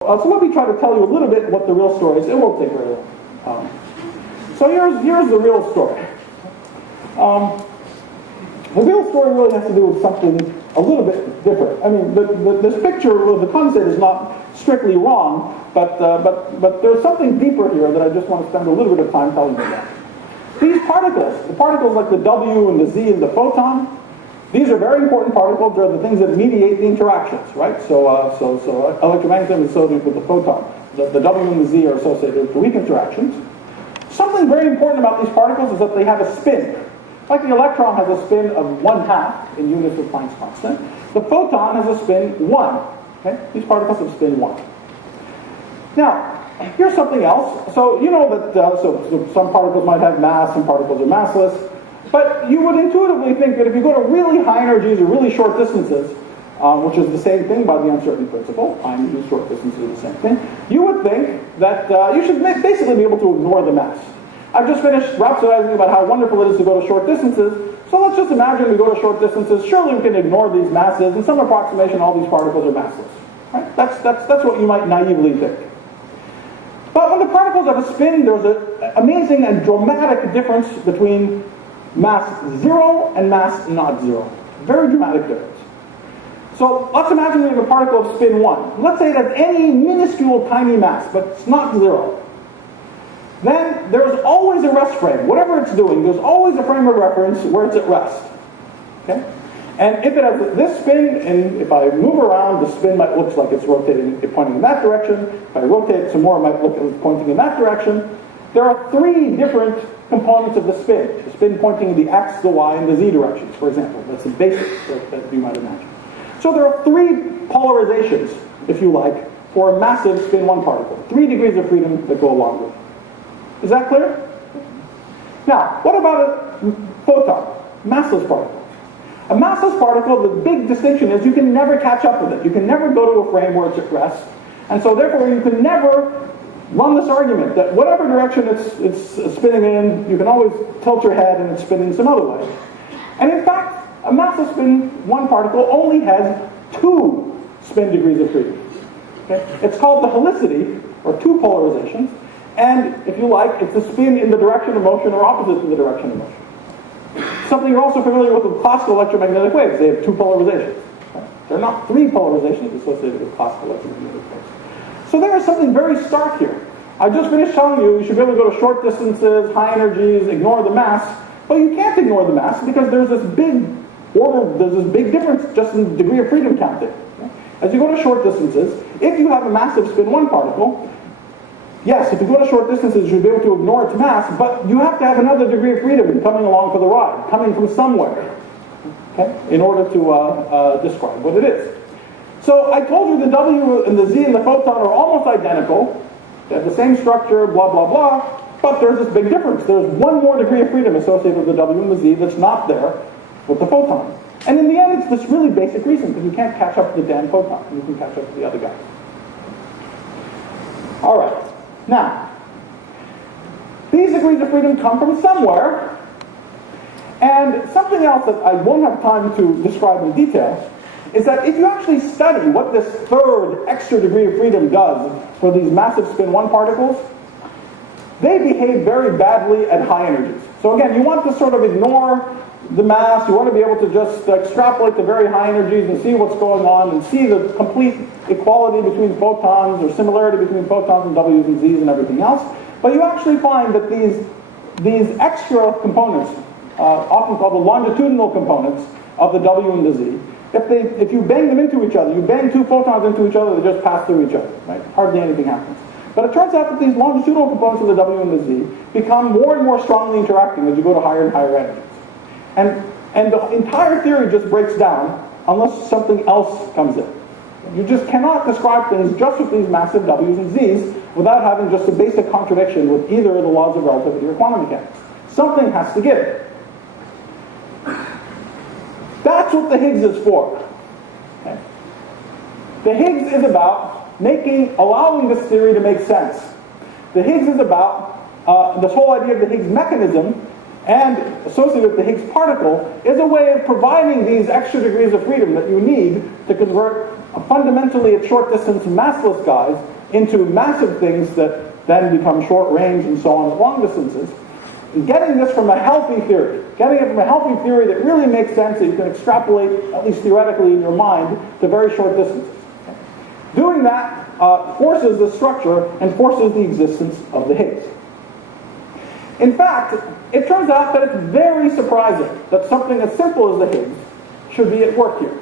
So let me try to tell you a little bit what the real story is. It won't take very long. So here's the real story. The real story really has to do with something a little bit different. I mean, this picture with the condensate is not strictly wrong, but there's something deeper here that I just want to spend a little bit of time telling you about. These particles, the particles like the W and the Z and the photon, these are very important particles. They're the things that mediate the interactions, right? So electromagnetism is associated with the photon. The W and the Z are associated with the weak interactions. Something very important about these particles is that they have a spin. Like the electron has a spin of 1/2 in units of Planck's constant. The photon has a spin 1. Okay? These particles have spin 1. Now, here's something else. So you know that so some particles might have mass, some particles are massless. But you would intuitively think that if you go to really high energies or really short distances, which is the same thing by the uncertainty principle, high energies, short distances are the same thing, you would think that you should basically be able to ignore the mass. I've just finished rhapsodizing about how wonderful it is to go to short distances, so let's just imagine we go to short distances. Surely we can ignore these masses. In some approximation, all these particles are massless. Right? That's what you might naively think. But when the particles have a spin, there's an amazing and dramatic difference between mass 0 and mass not 0. Very dramatic difference. So let's imagine we have a particle of spin 1. Let's say it has any minuscule tiny mass, but it's not 0. Then there's always a rest frame. Whatever it's doing, there's always a frame of reference where it's at rest. Okay? And if it has this spin, and if I move around, the spin might look like it's rotating, pointing in that direction. If I rotate some more, it might look like it's pointing in that direction. There are 3 different components of the spin. The spin pointing in the x, the y, and the z directions, for example. That's the basic that you might imagine. So there are 3 polarizations, if you like, for a massive spin 1 particle. 3 degrees of freedom that go along with it. Is that clear? Now, what about a photon? Massless particle. A massless particle, the big distinction is you can never catch up with it. You can never go to a frame where it's at rest. And so therefore you can never run this argument that whatever direction it's spinning in, you can always tilt your head and it's spinning some other way. And in fact, a massless spin 1 particle only has 2 spin degrees of freedom. Okay? It's called the helicity, or 2 polarizations. And if you like, it's a spin in the direction of motion or opposite to the direction of motion. Something you're also familiar with classical electromagnetic waves. They have 2 polarizations. Okay? They're not 3 polarizations associated with classical electromagnetic waves. So there is something very stark here. I just finished telling you should be able to go to short distances, high energies, ignore the mass. But you can't ignore the mass because there's this big difference just in degree of freedom counting. Okay? As you go to short distances, if you have a massive spin 1 particle, yes, if you go to short distances, you should be able to ignore its mass, but you have to have another degree of freedom coming along for the ride, coming from somewhere, okay, in order to describe what it is. So I told you the W and the Z and the photon are almost identical. They have the same structure, blah, blah, blah, but there's this big difference. There's 1 more degree of freedom associated with the W and the Z that's not there with the photon. And in the end, it's this really basic reason, because you can't catch up to the damn photon. You can catch up to the other guy. All right. Now, these degrees of freedom come from somewhere, and something else that I won't have time to describe in detail is that if you actually study what this 3rd extra degree of freedom does for these massive spin 1 particles, they behave very badly at high energies. So again, you want to sort of ignore the mass, you want to be able to just extrapolate the very high energies and see what's going on and see the complete equality between photons or similarity between photons and W's and Z's and everything else. But you actually find that these extra components, often called the longitudinal components of the W and the Z, if you bang them into each other, you bang 2 photons into each other, they just pass through each other, right? Hardly anything happens. But it turns out that these longitudinal components of the W and the Z become more and more strongly interacting as you go to higher and higher energies. And the entire theory just breaks down unless something else comes in. You just cannot describe things just with these massive W's and Z's without having just a basic contradiction with either of the laws of relativity or quantum mechanics. Something has to give. That's what the Higgs is for. Okay? The Higgs is about allowing this theory to make sense. The Higgs is about this whole idea of the Higgs mechanism, and associated with the Higgs particle is a way of providing these extra degrees of freedom that you need to convert fundamentally at short distance massless guys into massive things that then become short range and so on at long distances. And getting this from a healthy theory, getting it from a healthy theory that really makes sense, that you can extrapolate, at least theoretically in your mind, to very short distances. Doing that forces the structure and forces the existence of the Higgs. In fact, it turns out that it's very surprising that something as simple as the Higgs should be at work here.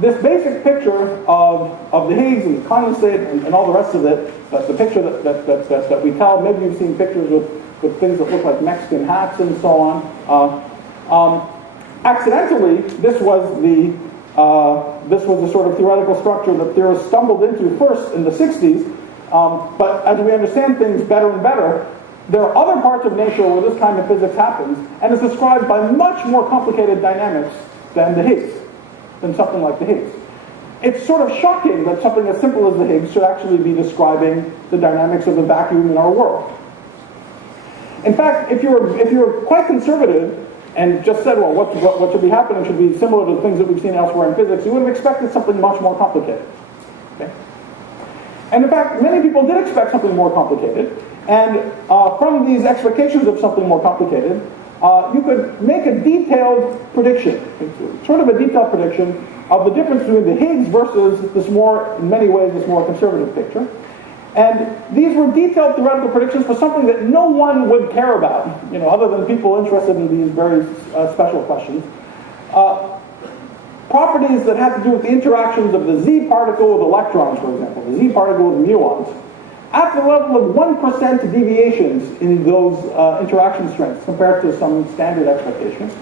This basic picture of the Higgs and condensate and all the rest of it, the picture that we tell, maybe you've seen pictures with things that look like Mexican hats and so on. Accidentally, this was the sort of theoretical structure that theorists stumbled into first in the 60s, but as we understand things better and better, there are other parts of nature where this kind of physics happens, and it's described by much more complicated dynamics than the Higgs, than something like the Higgs. It's sort of shocking that something as simple as the Higgs should actually be describing the dynamics of the vacuum in our world. In fact, if you're quite conservative and just said, well, what should be happening should be similar to the things that we've seen elsewhere in physics, you would have expected something much more complicated. Okay? And in fact, many people did expect something more complicated, and from these expectations of something more complicated, you could make a detailed prediction, sort of a detailed prediction of the difference between the Higgs versus this more, in many ways, this more conservative picture. And these were detailed theoretical predictions for something that no one would care about, other than people interested in these very special questions. Properties that had to do with the interactions of the Z particle with electrons, for example, the Z particle with muons, at the level of 1% deviations in those interaction strengths compared to some standard expectations.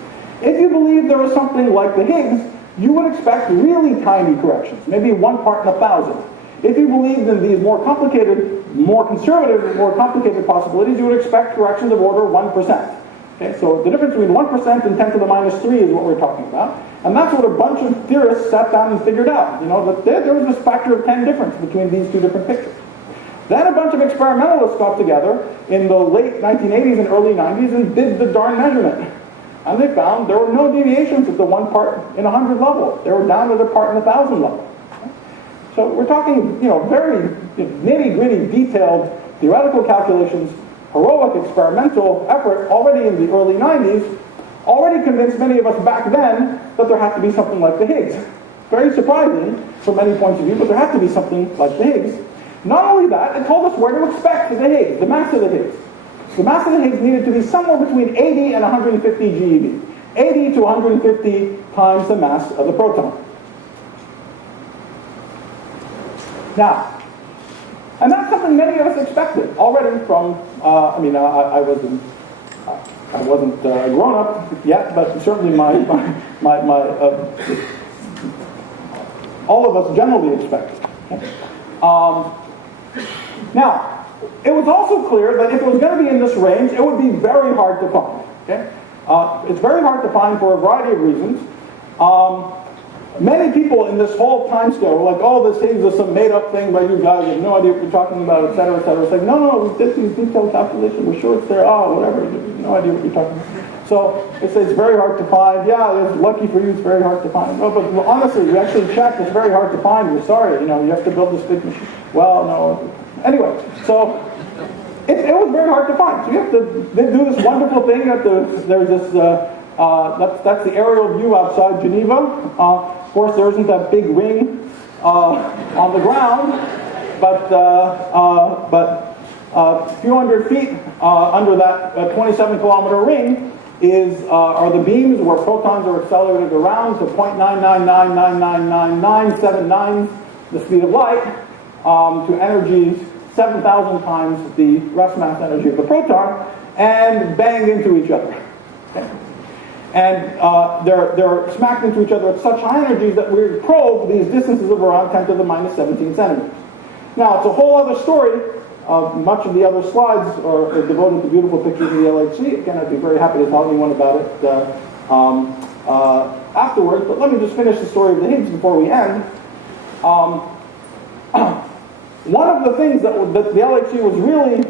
If you believe there was something like the Higgs, you would expect really tiny corrections, maybe 1 part in 1,000. If you believed in these more complicated, more conservative, more complicated possibilities, you would expect corrections of order 1%. Okay, so the difference between 1% and 10 to the minus 3 is what we're talking about. And that's what a bunch of theorists sat down and figured out. That there was this factor of 10 difference between these two different pictures. Then a bunch of experimentalists got together in the late 1980s and early 90s and did the darn measurement. And they found there were no deviations at the 1 part in 100 level. They were down at a part in 1,000 level. So we're talking, very nitty-gritty, detailed theoretical calculations, heroic experimental effort already in the early 90s, already convinced many of us back then that there had to be something like the Higgs. Very surprising from many points of view, but there had to be something like the Higgs. Not only that, it told us where to expect the Higgs, the mass of the Higgs. The mass of the Higgs needed to be somewhere between 80 and 150 GeV. 80 to 150 times the mass of the proton. Now, and that's something many of us expected already from, I wasn't grown up yet, but certainly all of us generally expected. Okay? Now, it was also clear that if it was going to be in this range, it would be very hard to find. Okay? It's very hard to find for a variety of reasons. Many people in this whole time scale were like, oh, this Higgs is some made-up thing by you guys, you have no idea what you're talking about, et cetera, et cetera. It's like, no, we did these detailed calculations, we're sure it's there, whatever, you have no idea what you're talking about. So it's very hard to find. Yeah, it's lucky for you, it's very hard to find. Well, but honestly, we actually checked, it's very hard to find, we're sorry, you have to build this big machine. Well, no. Anyway, so it was very hard to find. So you have to do this wonderful thing that there's this, that's the aerial view outside Geneva. Of course, there isn't that big ring on the ground, but a few hundred feet under that 27-kilometer ring are the beams where protons are accelerated around to 0.999999979 the speed of light to energies 7,000 times the rest mass energy of the proton, and bang into each other. Okay? And they're smacked into each other at such high energies that we probe these distances of around 10 to the minus 17 centimeters. Now, it's a whole other story. Much of the other slides are devoted to beautiful pictures of the LHC. Again, I'd be very happy to tell anyone about it afterwards, but let me just finish the story of the Higgs before we end. One of the things that the LHC was really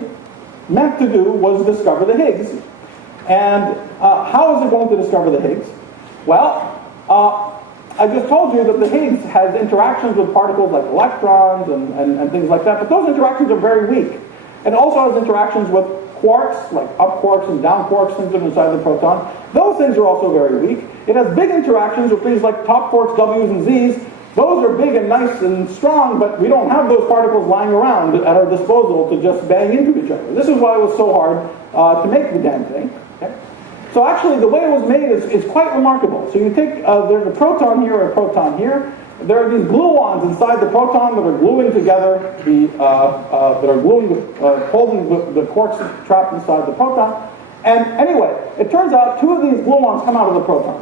meant to do was discover the Higgs. And how is it going to discover the Higgs? Well, I just told you that the Higgs has interactions with particles like electrons and things like that, but those interactions are very weak. It also has interactions with quarks, like up quarks and down quarks, things that are inside the proton. Those things are also very weak. It has big interactions with things like top quarks, W's and Z's. Those are big and nice and strong, but we don't have those particles lying around at our disposal to just bang into each other. This is why it was so hard to make the damn thing. Okay? So actually, the way it was made is quite remarkable. So you take, there's a proton here or a proton here. There are these gluons inside the proton that are gluing together, holding the quarks trapped inside the proton. And anyway, it turns out two of these gluons come out of the proton.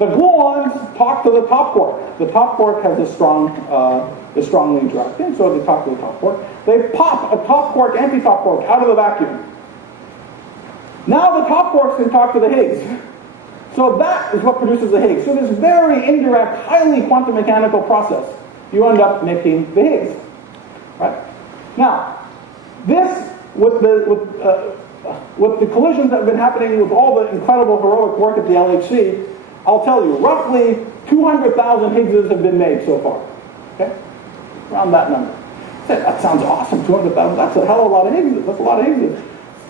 The gluons talk to the top quark. The top quark has is strongly interacting, so they talk to the top quark. They pop a top quark, anti-top quark out of the vacuum. Now the top quarks can talk to the Higgs. So that is what produces the Higgs. So this very indirect, highly quantum mechanical process, you end up making the Higgs. Right? Now, this, with the collisions that have been happening with all the incredible heroic work at the LHC, I'll tell you, roughly 200,000 Higgses have been made so far. Okay? Around that number. That sounds awesome, 200,000. That's a hell of a lot of Higgses. That's a lot of Higgses.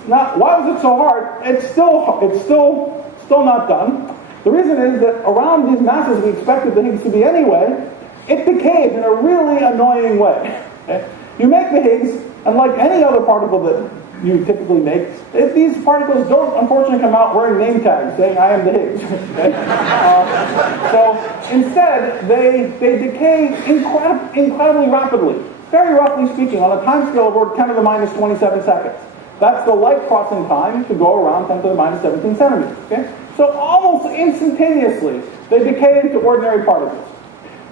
Now, why was it so hard? It's still not done. The reason is that around these masses we expected the Higgs to be anyway, it decays in a really annoying way. Okay? You make the Higgs, and like any other particle that you typically make, if these particles don't unfortunately come out wearing name tags saying I am the Higgs. Okay? So instead, they decay incredibly rapidly. Very roughly speaking, on a time scale of order 10 to the minus 27 seconds. That's the light crossing time to go around 10 to the minus 17 centimeters. Okay? So almost instantaneously, they decay into ordinary particles.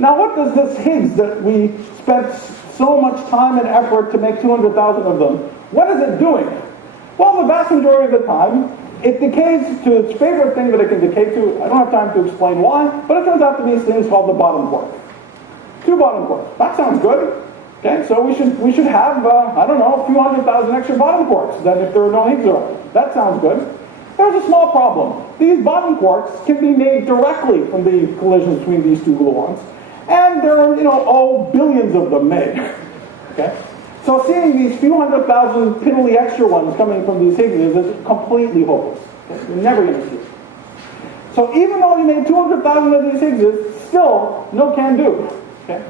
Now what does this Higgs that we spent so much time and effort to make 200,000 of them, what is it doing? Well, the vast majority of the time, it decays to its favorite thing that it can decay to. I don't have time to explain why, but it turns out to be these things called the bottom quark. Two bottom quarks. That sounds good. Okay, so we should have, I don't know, a few 100,000 extra bottom quarks than if there were no Higgs around. That sounds good. There's a small problem. These bottom quarks can be made directly from the collisions between these two gluons, and there are, billions of them made. Okay? So seeing these few 100,000 piddly extra ones coming from these Higgses is completely hopeless. Okay? You're never going to see it. So even though you made 200,000 of these Higgses, still no can do. Okay?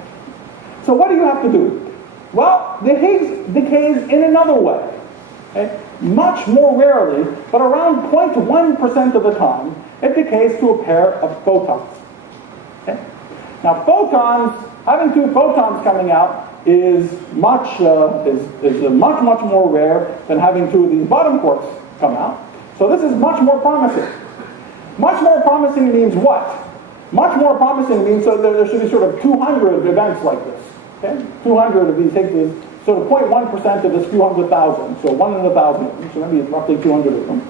So what do you have to do? Well, the Higgs decays in another way. Okay? Much more rarely, but around 0.1% of the time, it decays to a pair of photons. Okay? Now photons, having two photons coming out is much more rare than having two of these bottom quarks come out. So this is much more promising. Much more promising means what? Much more promising means so there should be sort of 200 events like this. Okay? 200 of these Higgses, sort of 0.1% of this few 100,000. So 1 in 1,000. So maybe it's roughly 200 of them.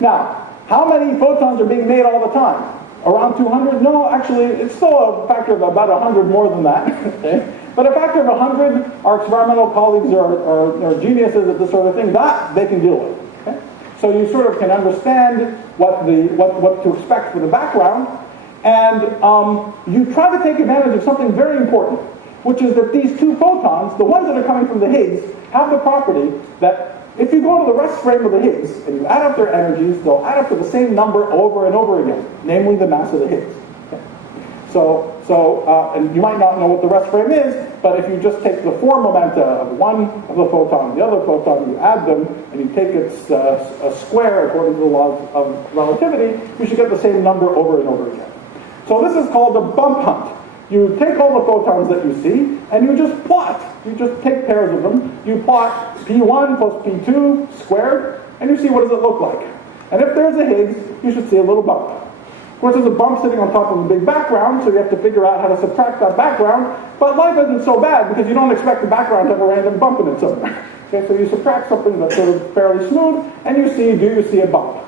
Now, how many photons are being made all the time? Around 200? No, actually, it's still a factor of about 100 more than that. Okay? But a factor of 100, our experimental colleagues are geniuses at this sort of thing. That they can deal with. Okay? So you sort of can understand what to expect for the background, and you try to take advantage of something very important, which is that these two photons, the ones that are coming from the Higgs, have the property that if you go to the rest frame of the Higgs and you add up their energies, they'll add up to the same number over and over again, namely the mass of the Higgs. Okay? And you might not know what the rest frame is, but if you just take the four momenta of one of the photon and the other photon, you add them, and you take its square according to the laws of relativity, you should get the same number over and over again. So this is called a bump hunt. You take all the photons that you see, and you just plot. You just take pairs of them. You plot P1 plus P2 squared, and you see what does it look like. And if there's a Higgs, you should see a little bump. Of course, there's a bump sitting on top of a big background, so you have to figure out how to subtract that background. But life isn't so bad, because you don't expect the background to have a random bump in it somewhere. Okay, so you subtract something that's sort of fairly smooth, and do you see a bump?